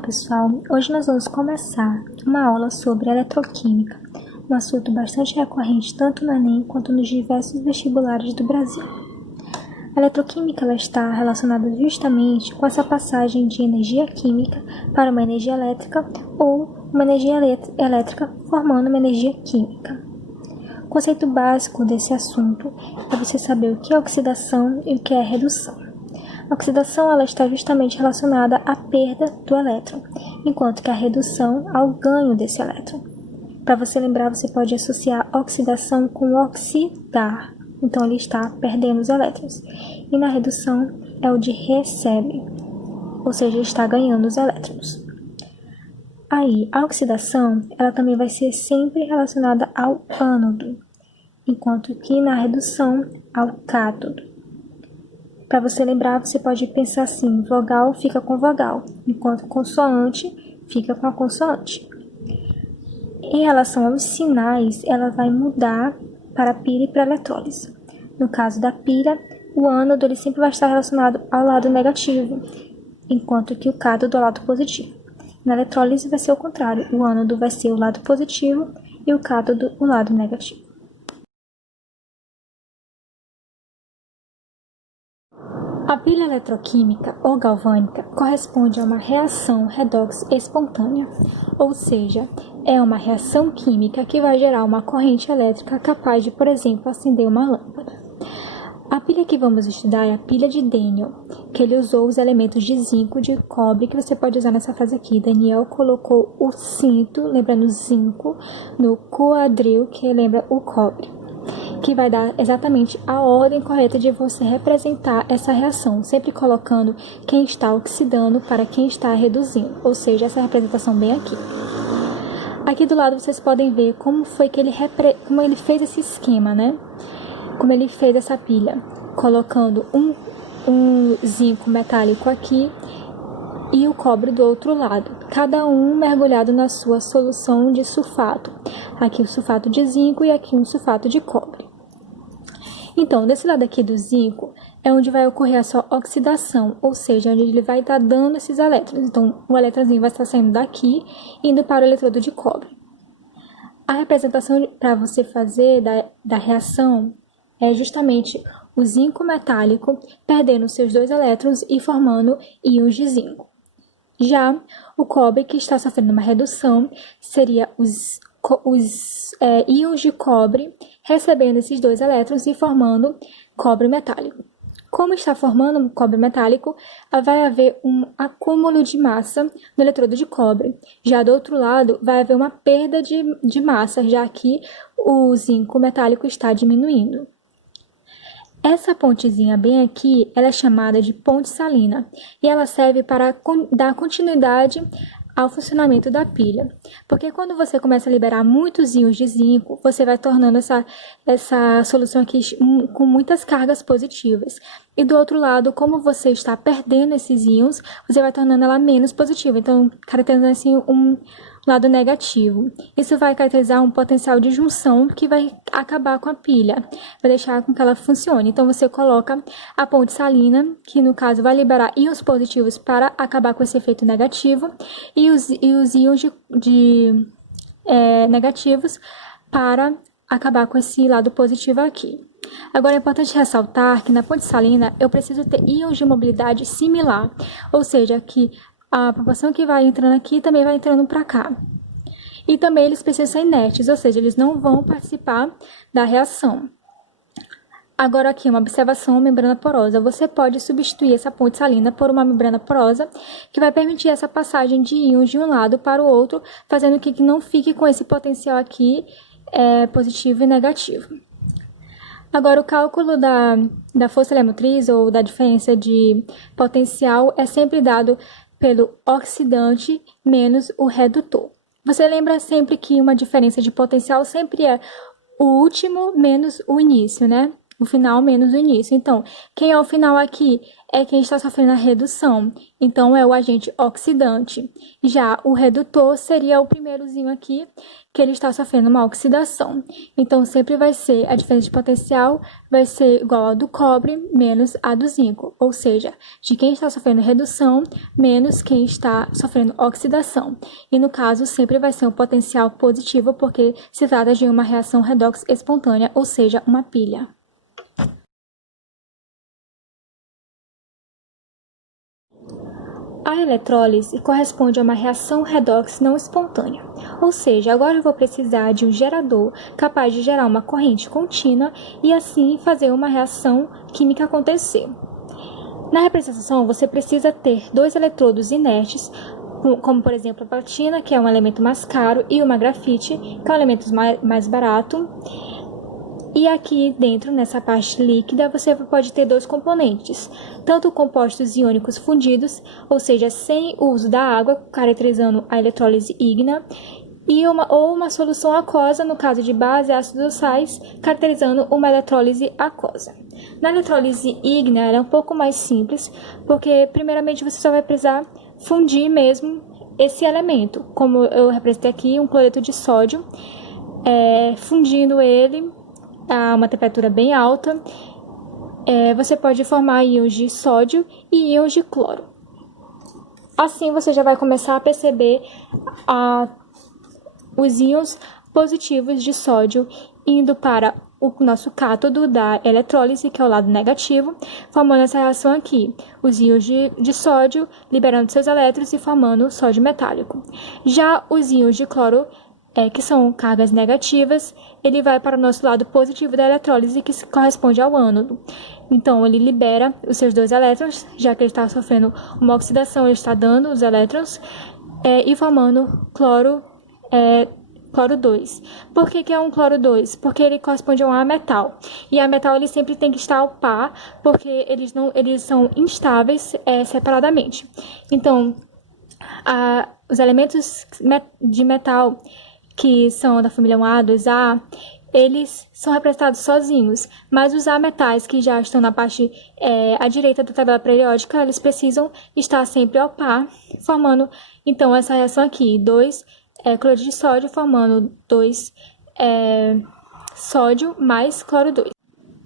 pessoal, hoje nós vamos começar uma aula sobre eletroquímica, um assunto bastante recorrente tanto no Enem quanto nos diversos vestibulares do Brasil. A eletroquímica ela está relacionada justamente com essa passagem de energia química para uma energia elétrica ou uma energia elétrica formando uma energia química. O conceito básico desse assunto é você saber o que é oxidação e o que é redução. A oxidação ela está justamente relacionada à perda do elétron, enquanto que a redução ao ganho desse elétron. Para você lembrar, você pode associar oxidação com oxidar, então ele está perdendo os elétrons. E na redução é o de recebe, ou seja, está ganhando os elétrons. Aí, a oxidação ela também vai ser sempre relacionada ao ânodo, enquanto que na redução ao cátodo. Para você lembrar, você pode pensar assim, vogal fica com vogal, enquanto consoante fica com a consoante. Em relação aos sinais, ela vai mudar para pilha e para eletrólise. No caso da pilha, o ânodo ele sempre vai estar relacionado ao lado negativo, enquanto que o cátodo ao lado positivo. Na eletrólise vai ser o contrário, o ânodo vai ser o lado positivo e o cátodo o lado negativo. A pilha eletroquímica ou galvânica corresponde a uma reação redox espontânea, ou seja, é uma reação química que vai gerar uma corrente elétrica capaz de, por exemplo, acender uma lâmpada. A pilha que vamos estudar é a pilha de Daniel, que ele usou os elementos de zinco, de cobre, que você pode usar nessa frase aqui. Daniel colocou o cinto, lembrando zinco, no quadril, que lembra o cobre, que vai dar exatamente a ordem correta de você representar essa reação, sempre colocando quem está oxidando para quem está reduzindo, ou seja, essa representação bem aqui. Aqui do lado vocês podem ver como foi que como ele fez esse esquema, né? Como ele fez essa pilha, colocando um zinco metálico aqui e o cobre do outro lado, cada um mergulhado na sua solução de sulfato. Aqui o sulfato de zinco e aqui um sulfato de cobre. Então, desse lado aqui do zinco é onde vai ocorrer a sua oxidação, ou seja, onde ele vai estar dando esses elétrons. Então, o elétronzinho vai estar saindo daqui e indo para o eletrodo de cobre. A representação para você fazer da reação é justamente o zinco metálico perdendo seus dois elétrons e formando íons de zinco. Já o cobre, que está sofrendo uma redução, seria os íons de cobre recebendo esses dois elétrons e formando cobre metálico. Como está formando cobre metálico, vai haver um acúmulo de massa no eletrodo de cobre. Já do outro lado, vai haver uma perda de massa, já que o zinco metálico está diminuindo. Essa pontezinha bem aqui, ela é chamada de ponte salina e ela serve para dar continuidade ao funcionamento da pilha. Porque quando você começa a liberar muitos íons de zinco, você vai tornando essa solução aqui com muitas cargas positivas. E do outro lado, como você está perdendo esses íons, você vai tornando ela menos positiva. Então, caracterizando assim um lado negativo. Isso vai caracterizar um potencial de junção que vai acabar com a pilha, vai deixar com que ela funcione. Então, você coloca a ponte salina, que no caso vai liberar íons positivos para acabar com esse efeito negativo, e os íons negativos para acabar com esse lado positivo aqui. Agora, é importante ressaltar que na ponte salina eu preciso ter íons de mobilidade similar, ou seja, que a proporção que vai entrando aqui também vai entrando para cá. E também eles precisam ser inertes, ou seja, eles não vão participar da reação. Agora aqui uma observação, membrana porosa. Você pode substituir essa ponte salina por uma membrana porosa que vai permitir essa passagem de íons de um lado para o outro, fazendo com que não fique com esse potencial aqui positivo e negativo. Agora, o cálculo da força eletromotriz ou da diferença de potencial é sempre dado pelo oxidante menos o redutor. Você lembra sempre que uma diferença de potencial sempre é o último menos o início, né? O final menos o início. Então, quem é o final aqui? É quem está sofrendo a redução. Então, é o agente oxidante. Já o redutor seria o primeirozinho aqui, que ele está sofrendo uma oxidação. Então, sempre vai ser a diferença de potencial vai ser igual a do cobre menos a do zinco. Ou seja, de quem está sofrendo redução menos quem está sofrendo oxidação. E no caso, sempre vai ser um potencial positivo, porque se trata de uma reação redox espontânea, ou seja, uma pilha. A eletrólise corresponde a uma reação redox não espontânea, ou seja, agora eu vou precisar de um gerador capaz de gerar uma corrente contínua e assim fazer uma reação química acontecer. Na representação, você precisa ter dois eletrodos inertes, como por exemplo a platina, que é um elemento mais caro, e uma grafite, que é um elemento mais barato. E aqui dentro, nessa parte líquida, você pode ter dois componentes, tanto compostos iônicos fundidos, ou seja, sem o uso da água, caracterizando a eletrólise ígnea, ou uma solução aquosa, no caso de base, ácidos sais, caracterizando uma eletrólise aquosa. Na eletrólise ígnea, ela é um pouco mais simples, porque primeiramente você só vai precisar fundir mesmo esse elemento, como eu representei aqui, um cloreto de sódio, fundindo ele a uma temperatura bem alta, você pode formar íons de sódio e íons de cloro. Assim você já vai começar a perceber os íons positivos de sódio indo para o nosso cátodo da eletrólise, que é o lado negativo, formando essa reação aqui, os íons de sódio liberando seus elétrons e formando sódio metálico. Já os íons de cloro, que são cargas negativas, ele vai para o nosso lado positivo da eletrólise, que corresponde ao ânodo. Então, ele libera os seus dois elétrons, já que ele está sofrendo uma oxidação, ele está dando os elétrons, e formando cloro 2. Por que é um cloro 2? Porque ele corresponde a um ametal. E ametal ele sempre tem que estar ao par, porque eles são instáveis separadamente. Então, os elementos de metal que são da família 1A, 2A, eles são representados sozinhos, mas os ametais que já estão na parte à direita da tabela periódica, eles precisam estar sempre ao par, formando então essa reação aqui, 2 cloreto de sódio formando 2 sódio mais cloro 2.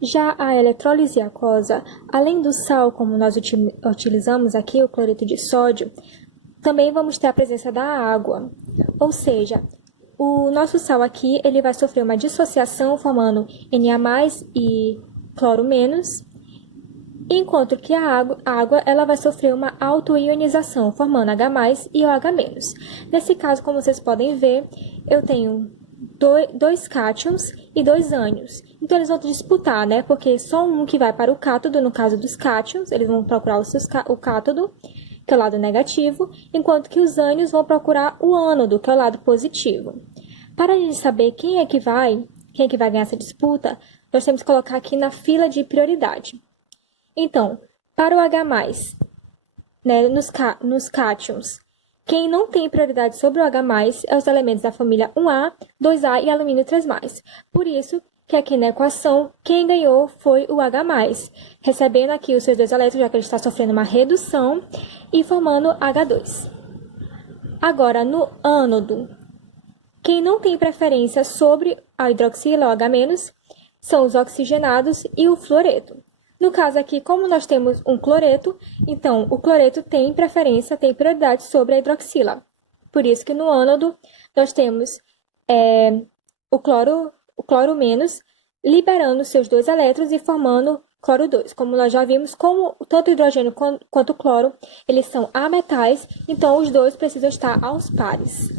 Já a eletrólise aquosa, além do sal, como nós utilizamos aqui, o cloreto de sódio, também vamos ter a presença da água, ou seja, o nosso sal aqui ele vai sofrer uma dissociação formando Na+ e cloro-, enquanto que a água ela vai sofrer uma autoionização, formando H+ e OH-. Nesse caso, como vocês podem ver, eu tenho dois cátions e 2 ânions. Então, eles vão disputar, né? Porque só um que vai para o cátodo, no caso dos cátions, eles vão procurar o cátodo, que é o lado negativo, enquanto que os ânions vão procurar o ânodo, que é o lado positivo. Para a gente saber quem é que vai ganhar essa disputa, nós temos que colocar aqui na fila de prioridade. Então, para o H+, né, nos cátions, quem não tem prioridade sobre o H+, é os elementos da família 1A, 2A e alumínio 3+. Por isso, que aqui na equação, quem ganhou foi o H+, recebendo aqui os seus dois elétrons, já que ele está sofrendo uma redução, e formando H2. Agora, no ânodo, quem não tem preferência sobre a hidroxila, o H-, são os oxigenados e o fluoreto. No caso aqui, como nós temos um cloreto, então o cloreto tem preferência, tem prioridade sobre a hidroxila. Por isso que no ânodo nós temos o cloro-, liberando seus dois elétrons e formando cloro 2. Como nós já vimos, como tanto o hidrogênio quanto o cloro, eles são ametais, então os dois precisam estar aos pares.